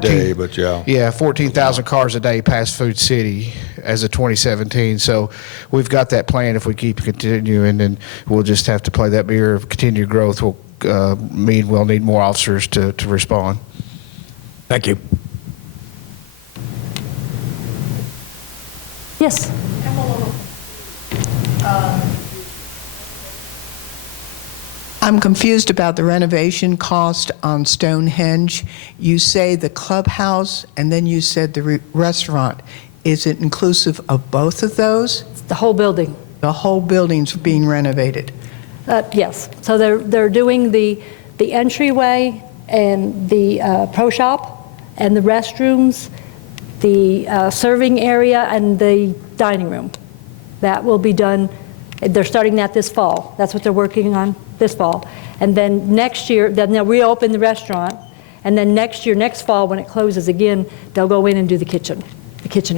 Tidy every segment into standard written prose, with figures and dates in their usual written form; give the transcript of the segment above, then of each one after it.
day, but yeah. Yeah, 14,000 cars a day past Food City as of 2017. So we've got that plan. If we keep continuing, and we'll just have to play that beer. Continued growth will mean we'll need more officers to respond. Thank you. Yes. I'm confused about the renovation cost on Stonehenge. You say the clubhouse, and then you said the restaurant. Is it inclusive of both of those? It's the whole building. The whole building's being renovated. Yes. So they're doing the entryway and the pro shop and the restrooms, the serving area and the dining room. That will be done. They're starting that this fall. That's what they're working on this fall. And then next year, then they'll reopen the restaurant. And then next fall, when it closes again, they'll go in and do the kitchen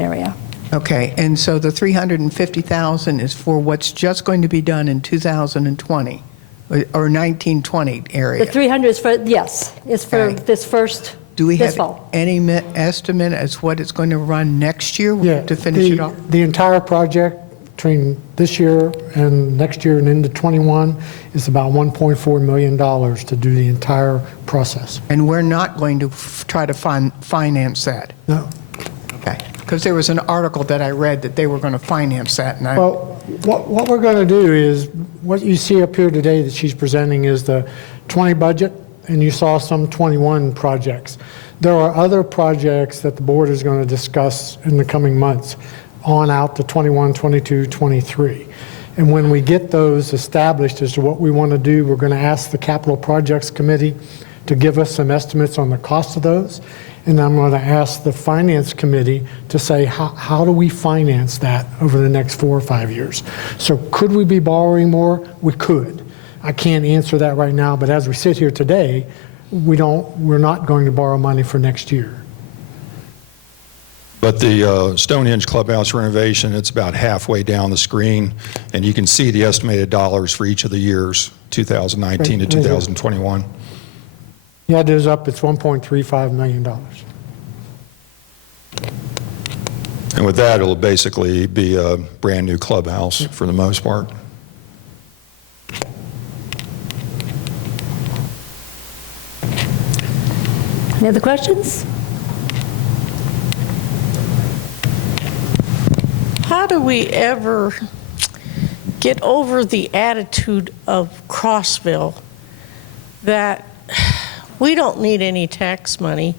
area. Okay, and so the $350,000 is for what's just going to be done in 2020 or 1920 area? The 300 is for, yes, is for Okay. this first, Do we this have fall. any estimate as what it's going to run next year Yeah, to finish it off? the entire project between this year and next year and into 21 is about $1.4 million to do the entire process. And we're not going to try to finance that? No. Okay, because there was an article that I read that they were going to finance that, and I... Well, what we're going to do is, what you see up here today that she's presenting is the 20 budget, and you saw some 21 projects. There are other projects that the board is going to discuss in the coming months on out to 21, 22, 23. And when we get those established as to what we want to do, we're going to ask the Capital Projects Committee to give us some estimates on the cost of those. And I'm going to ask the Finance Committee to say, how do we finance that over the next 4 or 5 years? So could we be borrowing more? We could. I can't answer that right now, but as we sit here today, we're not going to borrow money for next year. But the Stonehenge Clubhouse renovation, it's about halfway down the screen, and you can see the estimated dollars for each of the years, 2019 to 2021. Yeah, it is up. It's $1.35 million. And with that, it'll basically be a brand-new clubhouse for the most part. Any other questions? How do we ever get over the attitude of Crossville that we don't need any tax money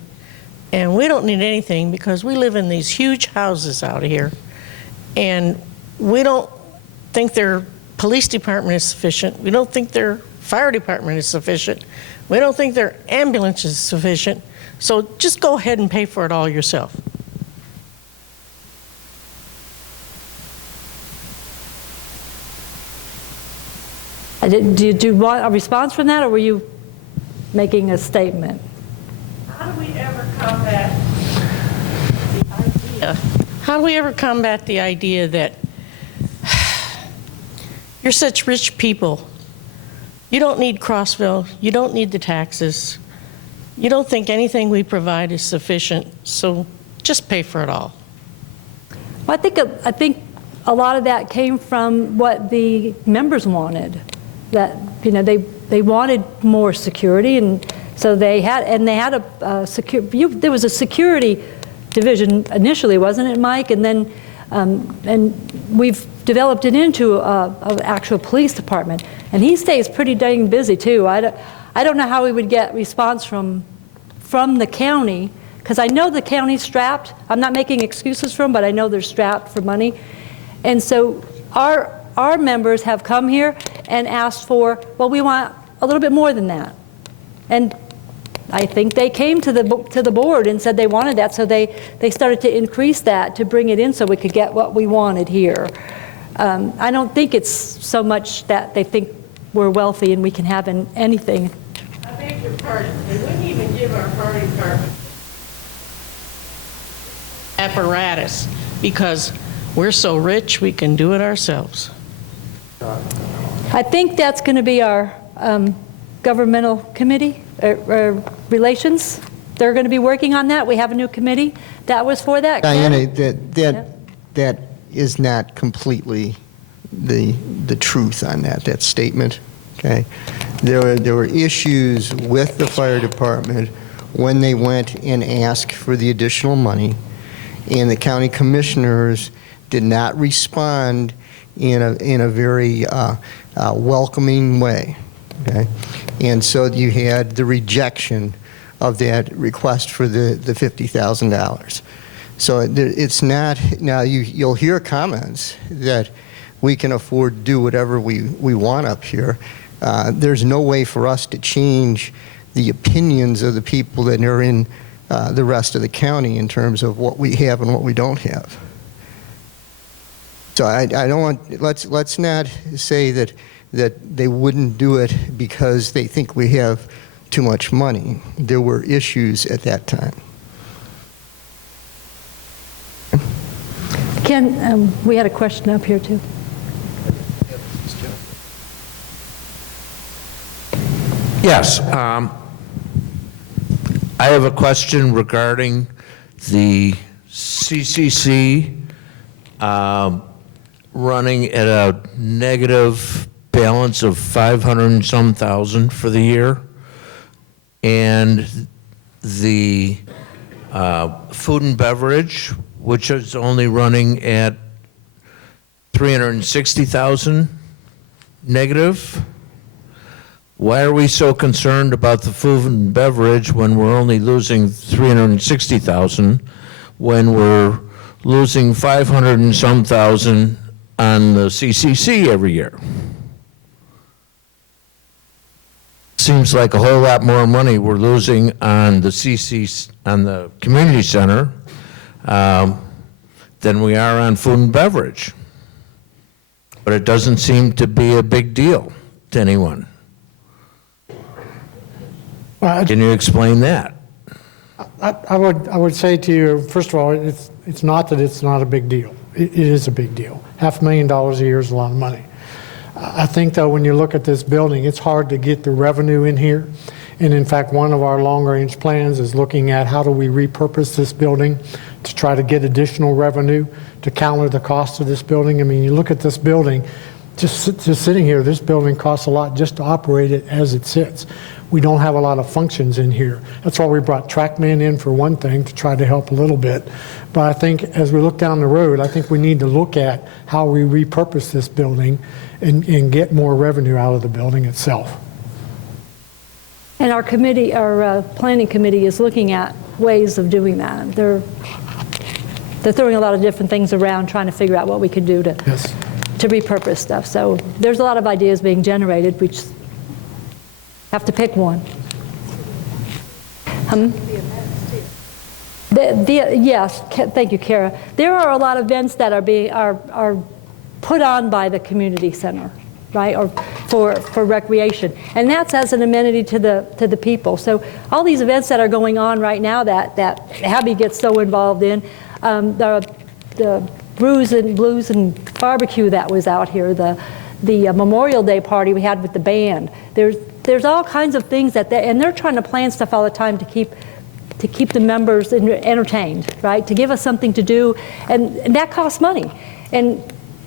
and we don't need anything because we live in these huge houses out here and we don't think their police department is sufficient. We don't think their fire department is sufficient. We don't think their ambulance is sufficient. So just go ahead and pay for it all yourself. Do you want a response from that, or were you making a statement? How do we ever combat the idea? How do we ever combat the idea that you're such rich people, you don't need Crossville, you don't need the taxes, you don't think anything we provide is sufficient, so just pay for it all? Well, I think a lot of that came from what the members wanted. That, you know, they wanted more security, and so they had there was a security division initially, wasn't it, Mike? And then and we've developed it into an actual police department, and he stays pretty dang busy too. I don't know how we would get response from the county, because I know the county's strapped. I'm not making excuses for them, but I know they're strapped for money, and so our members have come here and asked for, well, we want a little bit more than that. And I think they came to the board and said they wanted that, so they started to increase that to bring it in so we could get what we wanted here. I don't think it's so much that they think we're wealthy and we can have anything. I beg your pardon, they wouldn't even give our fire department apparatus because we're so rich we can do it ourselves. I think that's going to be our governmental committee, relations. they're going to be working on that. We have a new committee that was for that. Diana, Yeah. that is not completely the truth on that statement, okay? There were issues with the fire department when they went and asked for the additional money, and the county commissioners did not respond in a very welcoming way, okay? And so you had the rejection of that request for the $50,000. So it's not, now you'll hear comments that we can afford to do whatever we want up here. There's no way for us to change the opinions of the people that are in the rest of the county in terms of what we have and what we don't have. So I don't want, let's not say that they wouldn't do it because they think we have too much money. There were issues at that time. Ken, we had a question up here too. Yes. I have a question regarding the CCC running at a negative balance of 500 and some thousand for the year, and the food and beverage, which is only running at 360,000 negative. Why are we so concerned about the food and beverage when we're only losing 360,000, when we're losing 500 and some thousand on the CCC every year? Seems like a whole lot more money we're losing on the on the community center than we are on food and beverage. But it doesn't seem to be a big deal to anyone. Well, Can you explain that? I would say to you, first of all, it's not that it's not a big deal. It is a big deal. $500,000 a year is a lot of money. I think, though, when you look at this building, it's hard to get the revenue in here. And in fact, one of our long-range plans is looking at how do we repurpose this building to try to get additional revenue to counter the cost of this building. I mean, you look at this building, just sitting here, this building costs a lot just to operate it as it sits. We don't have a lot of functions in here. That's why we brought TrackMan in for one thing, to try to help a little bit. But I think as we look down the road, I think we need to look at how we repurpose this building and get more revenue out of the building itself. And our committee, our planning committee is looking at ways of doing that. They're throwing a lot of different things around, trying to figure out what we could do to repurpose stuff. So there's a lot of ideas being generated. We just have to pick one. Yes, thank you, Kara. There are a lot of events that are put on by the community center, right, or for recreation, and that's as an amenity to the people. So all these events that are going on right now that Abby gets so involved in, the Brews and Blues and barbecue that was out here, the Memorial Day party we had with the band. There's all kinds of things and they're trying to plan stuff all the time to keep the members entertained, right? To give us something to do, and that costs money, and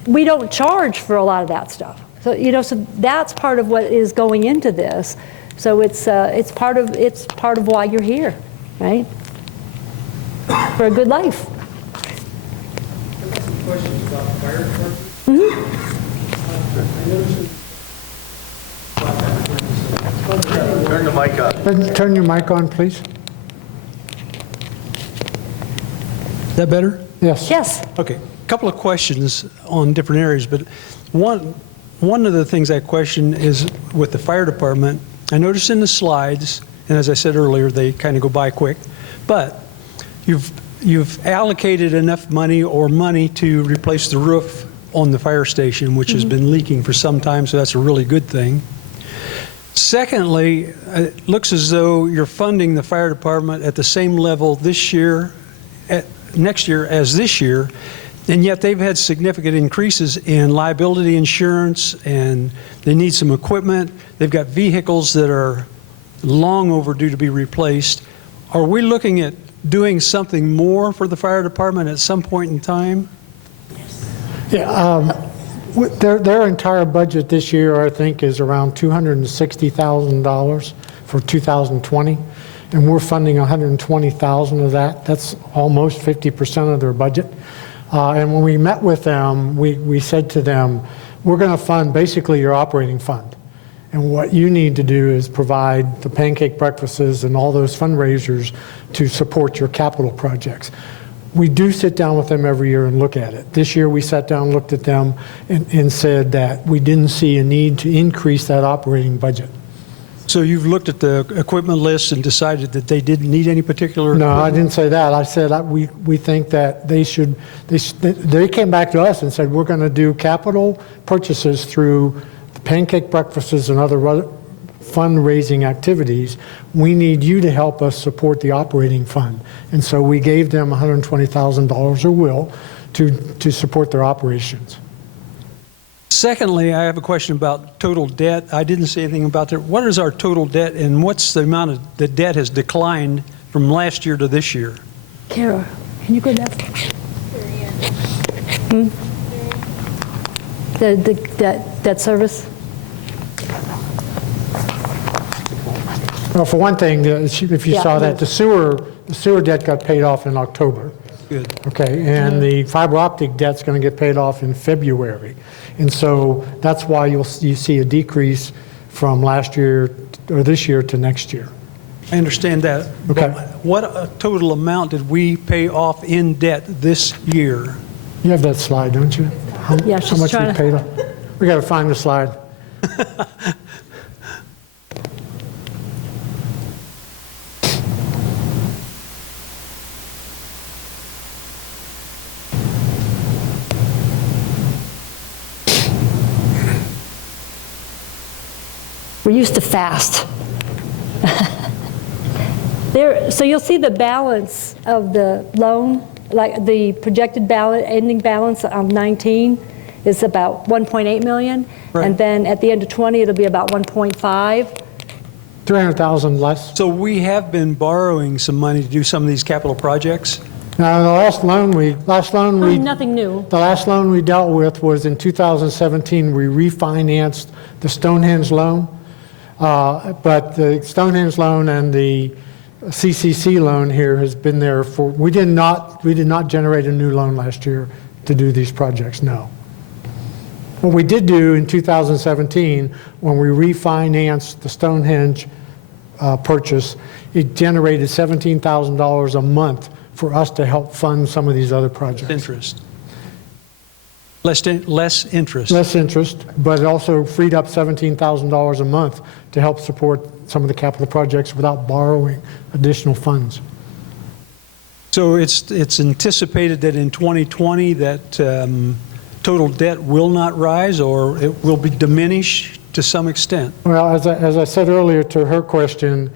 we don't charge for a lot of that stuff. So so that's part of what is going into this. So it's part of why you're here, right? For a good life. I've got some questions about the fire department. Turn the mic up. Turn your mic on, please. Is that better? Yes. Yes. Okay. A couple of questions on different areas, but one of the things I question is with the fire department. I noticed in the slides, and as I said earlier, they kind of go by quick, but you've allocated enough money to replace the roof on the fire station, which has been leaking for some time, so that's a really good thing. Secondly, it looks as though you're funding the fire department at the same level this year, next year as this year, and yet they've had significant increases in liability insurance, and they need some equipment. They've got vehicles that are long overdue to be replaced. Are we looking at doing something more for the fire department at some point in time? Yeah, their entire budget this year, I think, is around $260,000 for 2020, and we're funding $120,000 of that. That's almost 50% of their budget. And when we met with them, we said to them, we're going to fund basically your operating fund. And what you need to do is provide the pancake breakfasts and all those fundraisers to support your capital projects. We do sit down with them every year and look at it. This year we sat down, looked at them, and said that we didn't see a need to increase that operating budget. So you've looked at the equipment list and decided that they didn't need any particular No, I equipment? didn't say that. I said we think that they came back to us and said, we're going to do capital purchases through the pancake breakfasts and other fundraising activities. We need you to help us support the operating fund. And so we gave them $120,000 or will to support their operations. Secondly, I have a question about total debt. I didn't say anything about that. What is our total debt, and what's the amount of the debt has declined from last year to this year? Kara, can you go down? The debt service? Well, for one thing, if you Yeah, saw that, the sewer debt got paid off in October. Good. Okay, and the fiber optic debt's going to get paid off in February. And so that's why you see a decrease from last year or this year to next year. I understand that. Okay. But what total amount did we pay off in debt this year? You have that slide, don't you? Yeah, How she's much we trying to- paid off? We got to find the slide. We used to fast. So you'll see the balance of the loan, like the projected balance, ending balance of 19 is about 1.8 million. Right. And then at the end of 20, it'll be about 1.5. 300,000 less. So we have been borrowing some money to do some of these capital projects. Now, the last loan Nothing new. the last loan we dealt with was in 2017. We refinanced the Stonehenge loan. But the Stonehenge loan and the CCC loan here has been there for, we did not generate a new loan last year to do these projects, no. What we did do in 2017, when we refinanced the Stonehenge purchase, it generated $17,000 a month for us to help fund some of these other projects. Interest. Less interest. Less interest, but it also freed up $17,000 a month to help support some of the capital projects without borrowing additional funds. So it's anticipated that in 2020 that total debt will not rise, or it will be diminished to some extent? Well, as I said earlier to her question,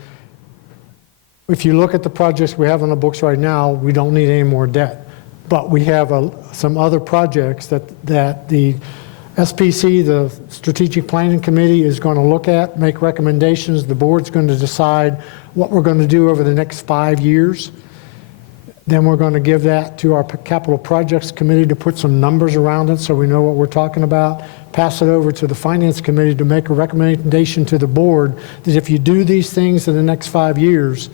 if you look at the projects we have on the books right now, we don't need any more debt. But we have some other projects that the SPC, the Strategic Planning Committee, is going to look at, make recommendations. The board's going to decide what we're going to do over the next 5 years. Then we're going to give that to our Capital Projects Committee to put some numbers around it so we know what we're talking about. Pass it over to the Finance Committee to make a recommendation to the board that if you do these things in the next 5 years,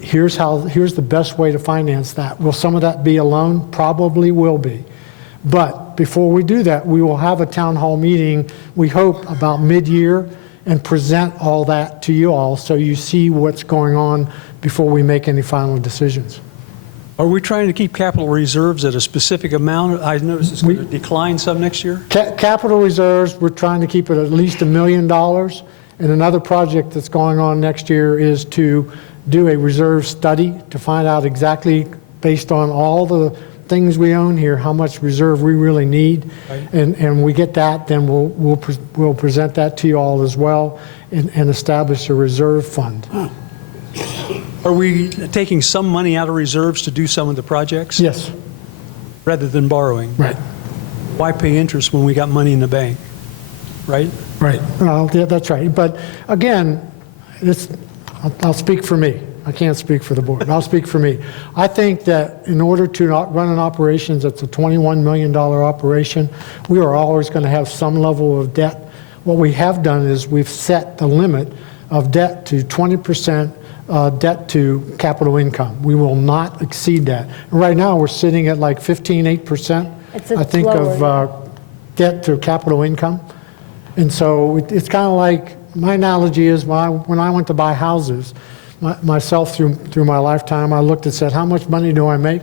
here's the best way to finance that. Will some of that be a loan? Probably will be. But before we do that, we will have a town hall meeting, we hope about mid-year, and present all that to you all so you see what's going on before we make any final decisions. Are we trying to keep capital reserves at a specific amount? I noticed it's going to decline some next year. Capital reserves, we're trying to keep it at least $1 million. And another project that's going on next year is to do a reserve study to find out exactly, based on all the things we own here, how much reserve we really need. Right. And we get that, then we'll present that to you all as well and establish a reserve fund. Are we taking some money out of reserves to do some of the projects? Yes. Rather than borrowing? Right. Why pay interest when we got money in the bank? Right? Right. Well, yeah, that's right. But again, I'll speak for me. I can't speak for the board. I'll speak for me. I think that in order to run an operations that's a $21 million operation, we are always going to have some level of debt. What we have done is we've set the limit of debt to 20% debt to capital income. We will not exceed that. And right now, we're sitting at like 15.8%, I think, of debt to capital income. And so it's kind of like, my analogy is when I went to buy houses, myself through my lifetime, I looked and said, how much money do I make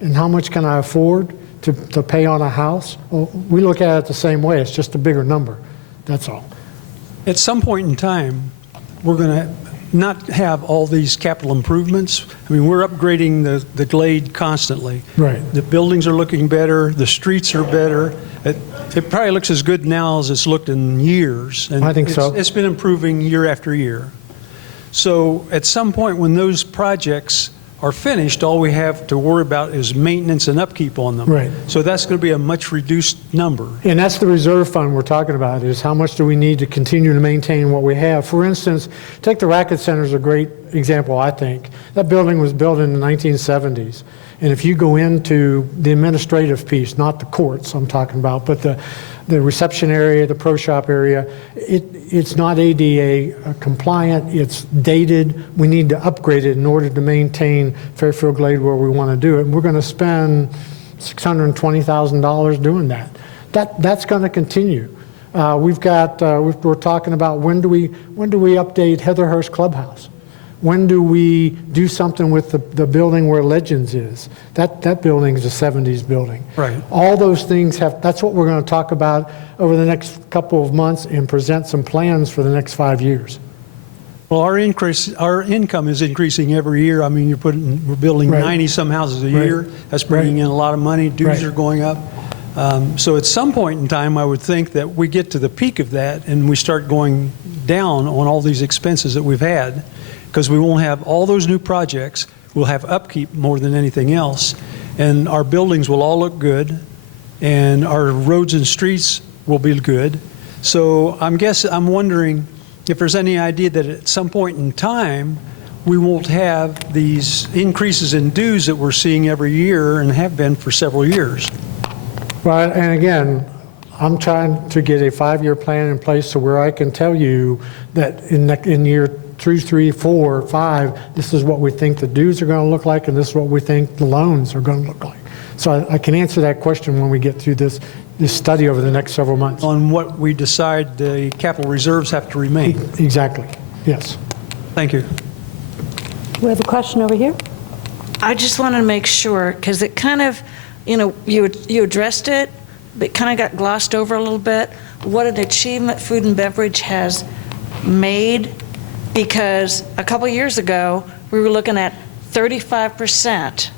and how much can I afford to pay on a house? Well, we look at it the same way. It's just a bigger number. That's all. At some point in time, we're going to not have all these capital improvements. I mean, we're upgrading the Glade constantly. Right. The buildings are looking better. The streets are better. It probably looks as good now as it's looked in years. And I think so. It's been improving year after year. So at some point when those projects are finished, all we have to worry about is maintenance and upkeep on them. Right. So that's going to be a much reduced number. And that's the reserve fund we're talking about, is how much do we need to continue to maintain what we have. For instance, take the Racket Center as a great example, I think. That building was built in the 1970s. And if you go into the administrative piece, not the courts I'm talking about, but the reception area, the pro shop area, it's not ADA compliant, it's dated. We need to upgrade it in order to maintain Fairfield Glade where we want to do it. And we're going to spend $620,000 doing that. That's going to continue. We're talking about when do we update Heatherhurst Clubhouse? When do we do something with the building where Legends is? That building is a 70s building. Right. All those things that's what we're going to talk about over the next couple of months and present some plans for the next 5 years. Well, our income is increasing every year. I mean, we're building Right. 90-some houses a year. Right. That's bringing in a lot of money. Dues Right. are going up. So at some point in time, I would think that we get to the peak of that and we start going down on all these expenses that we've had, because we won't have all those new projects. We'll have upkeep more than anything else. And our buildings will all look good, and our roads and streets will be good. So I'm wondering if there's any idea that at some point in time, we won't have these increases in dues that we're seeing every year and have been for several years. Right, and again, I'm trying to get a 5-year plan in place so where I can tell you that in year 2, 3, 4, 5, this is what we think the dues are going to look like, and this is what we think the loans are going to look like. So I can answer that question when we get through this study over the next several months. On what we decide the capital reserves have to remain. Exactly, yes. Thank you. We have a question over here. I just wanted to make sure, because it kind of, you addressed it, but it kind of got glossed over a little bit, what an achievement food and beverage has made, because a couple years ago, we were looking at 35%,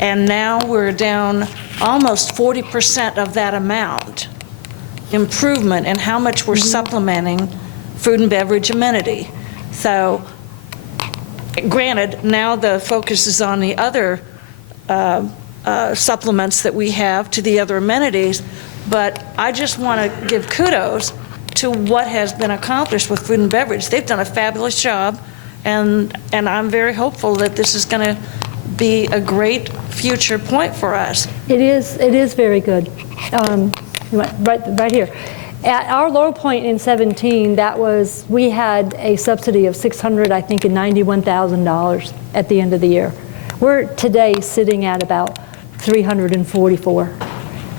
and now we're down almost 40% of that amount. Improvement in how much we're supplementing food and beverage amenity. So, granted, now the focus is on the other supplements that we have to the other amenities, but I just want to give kudos to what has been accomplished with food and beverage. They've done a fabulous job, and I'm very hopeful that this is going to be a great future point for us. It is very good. Right here. At our low point in 17, we had a subsidy of $691,000 at the end of the year. We're today sitting at about 344,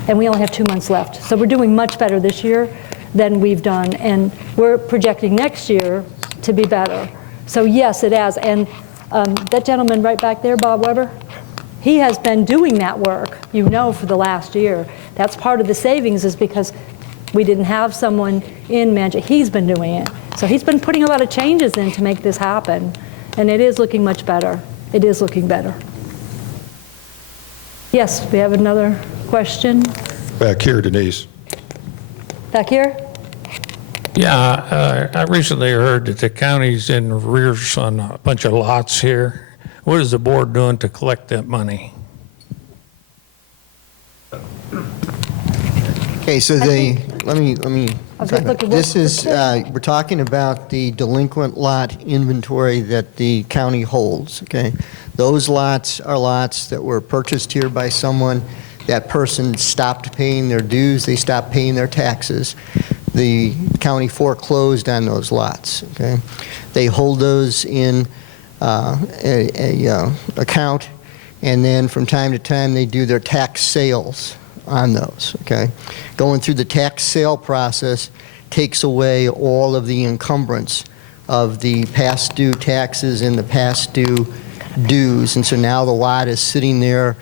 and we only have 2 months left. So we're doing much better this year than we've done, and we're projecting next year to be better. So yes, it has. And that gentleman right back there, Bob Weber, he has been doing that work, for the last year. That's part of the savings, is because we didn't have someone in management. He's been doing it. So he's been putting a lot of changes in to make this happen, and it is looking much better. It is looking better. Yes, we have another question. Back here, Denise. Back here? Yeah, I recently heard that the county's in arrears on a bunch of lots here. What is the board doing to collect that money? Okay, so let me Okay, look, This is, we're talking about the delinquent lot inventory that the county holds, okay? Those lots are lots that were purchased here by someone. That person stopped paying their dues, they stopped paying their taxes. The county foreclosed on those lots, okay? They hold those in a account, and then from time to time, they do their tax sales on those, okay? Going through the tax sale process takes away all of the encumbrance of the past due taxes and the past due dues, and so now the lot is sitting there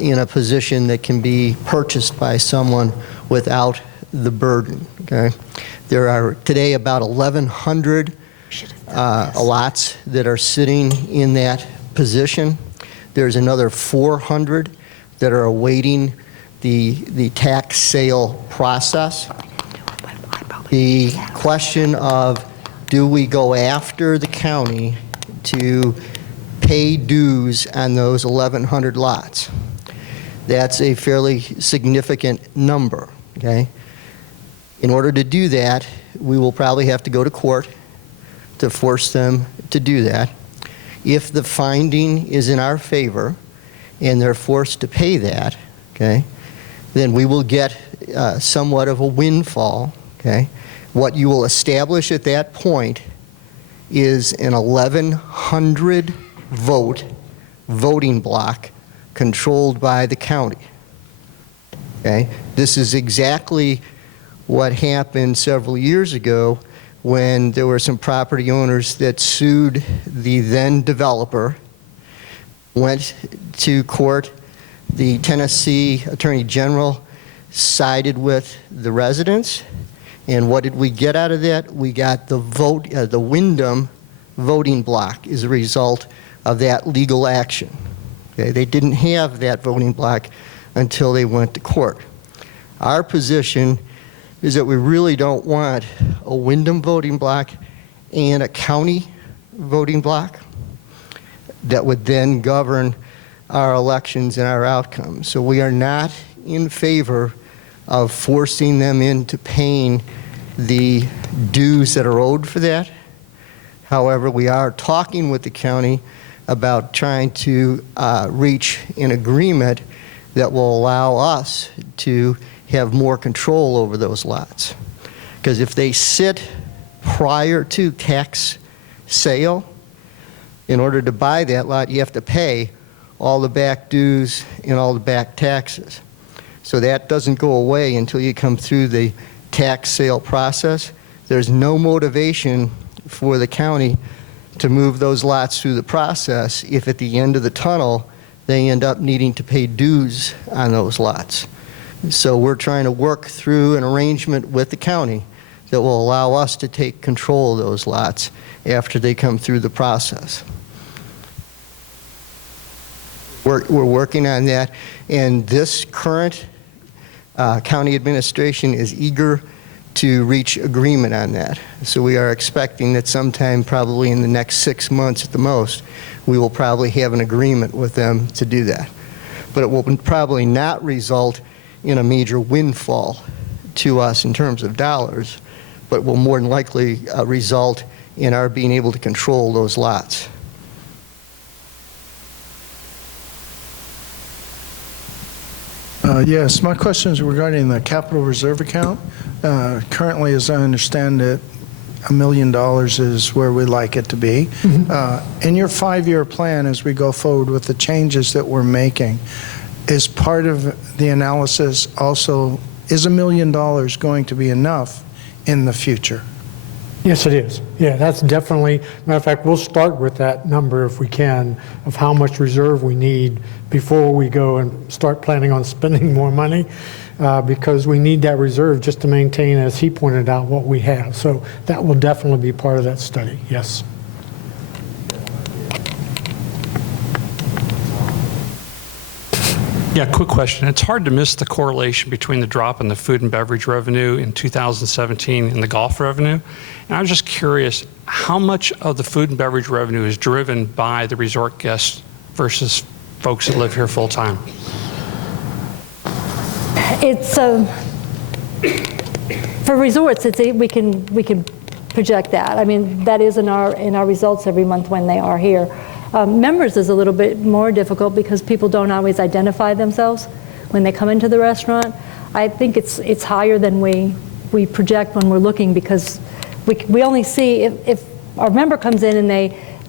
in a position that can be purchased by someone without the burden, okay? There are today about 1,100 lots that are sitting in that position. There's another 400 that are awaiting the tax sale process. The question of, do we go after the county to pay dues on those 1,100 lots? That's a fairly significant number, okay? In order to do that, we will probably have to go to court to force them to do that. If the finding is in our favor and they're forced to pay that, okay, then we will get somewhat of a windfall, okay? What you will establish at that point is an 1,100 vote voting block controlled by the county, okay? This is exactly what happened several years ago when there were some property owners that sued the then developer, went to court. The Tennessee Attorney General sided with the residents, and what did we get out of that? We got the vote, the Wyndham voting block as a result of that legal action. Okay, they didn't have that voting block until they went to court. Our position is that we really don't want a Wyndham voting block and a county voting block that would then govern our elections and our outcomes. So we are not in favor of forcing them into paying the dues that are owed for that. However, we are talking with the county about trying to reach an agreement that will allow us to have more control over those lots. Because if they sit prior to tax sale, in order to buy that lot, you have to pay all the back dues and all the back taxes. So that doesn't go away until you come through the tax sale process. There's no motivation for the county to move those lots through the process if at the end of the tunnel they end up needing to pay dues on those lots. So we're trying to work through an arrangement with the county that will allow us to take control of those lots after they come through the process. We're working on that, and this current county administration is eager to reach agreement on that. So we are expecting that sometime probably in the next 6 months at the most, we will probably have an agreement with them to do that. But it will probably not result in a major windfall to us in terms of dollars, but will more than likely result in our being able to control those lots. Yes, my question is regarding the capital reserve account. Currently, as I understand it, $1 million is where we like it to be. Mm-hmm. In your 5-year plan, as we go forward with the changes that we're making, is part of the analysis also, is $1 million going to be enough in the future? Yes, it is. Yeah, that's definitely, matter of fact, we'll start with that number if we can, of how much reserve we need before we go and start planning on spending more money, because we need that reserve just to maintain, as he pointed out, what we have. So that will definitely be part of that study, yes. Yeah, quick question. It's hard to miss the correlation between the drop in the food and beverage revenue in 2017 and the golf revenue. And I was just curious, how much of the food and beverage revenue is driven by the resort guests versus folks that live here full time? It's For resorts, we can project that. I mean, that is in our results every month when they are here. Members is a little bit more difficult because people don't always identify themselves when they come into the restaurant. I think it's higher than we project when we're looking, because we only see if our member comes in and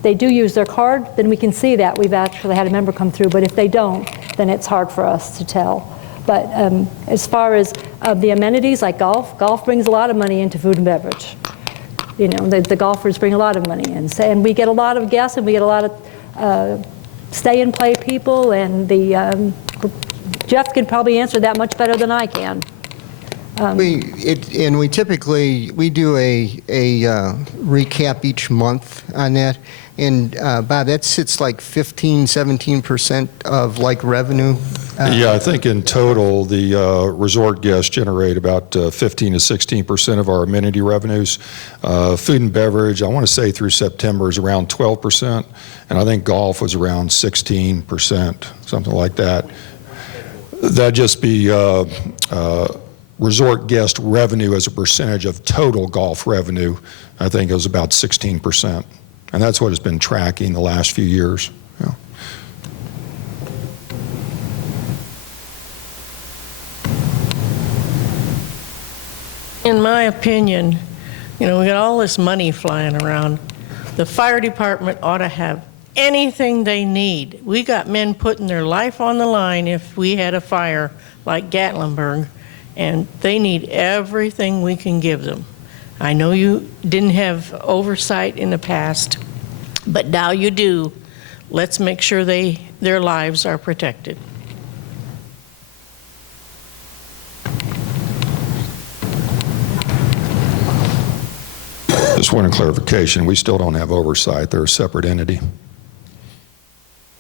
they do use their card, then we can see that we've actually had a member come through. But if they don't, then it's hard for us to tell. But as far as the amenities like golf brings a lot of money into food and beverage. You know, the golfers bring a lot of money in. And we get a lot of guests, and we get a lot of stay and play people, and Jeff can probably answer that much better than I can. We typically do a recap each month on that, and Bob, that sits like 15-17% of like revenue. Yeah, I think in total, the resort guests generate about 15 to 16% of our amenity revenues. Food and beverage, I want to say through September, is around 12%, and I think golf was around 16%, something like that. That'd just be resort guest revenue as a percentage of total golf revenue. I think it was about 16%, and that's what it's been tracking the last few years. Yeah. In my opinion, you know, we got all this money flying around. The fire department ought to have anything they need. We got men putting their life on the line if we had a fire like Gatlinburg, and they need everything we can give them. I know you didn't have oversight in the past, but now you do. Let's make sure their lives are protected. Just one clarification, we still don't have oversight. They're a separate entity.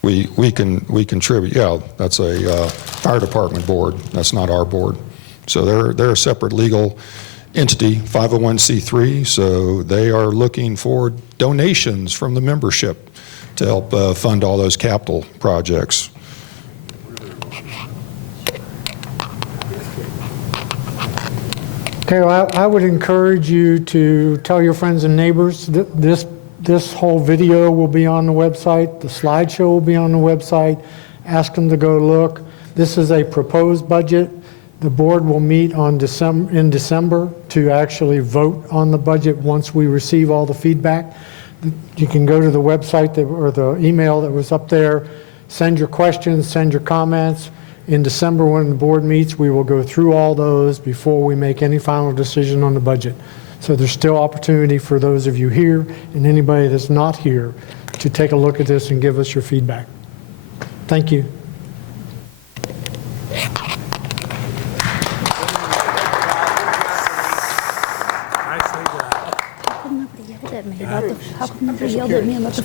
We contribute, yeah, that's a fire department board. That's not our board. So they're a separate legal entity, 501c3, so they are looking for donations from the membership to help fund all those capital projects. Okay, well, I would encourage you to tell your friends and neighbors that this whole video will be on the website, the slideshow will be on the website. Ask them to go look. This is a proposed budget. The board will meet in December to actually vote on the budget once we receive all the feedback. You can go to the website or the email that was up there, send your questions, send your comments. In December, when the board meets, we will go through all those before we make any final decision on the budget. So there's still opportunity for those of you here and anybody that's not here to take a look at this and give us your feedback. Thank you. How come nobody yelled at me about the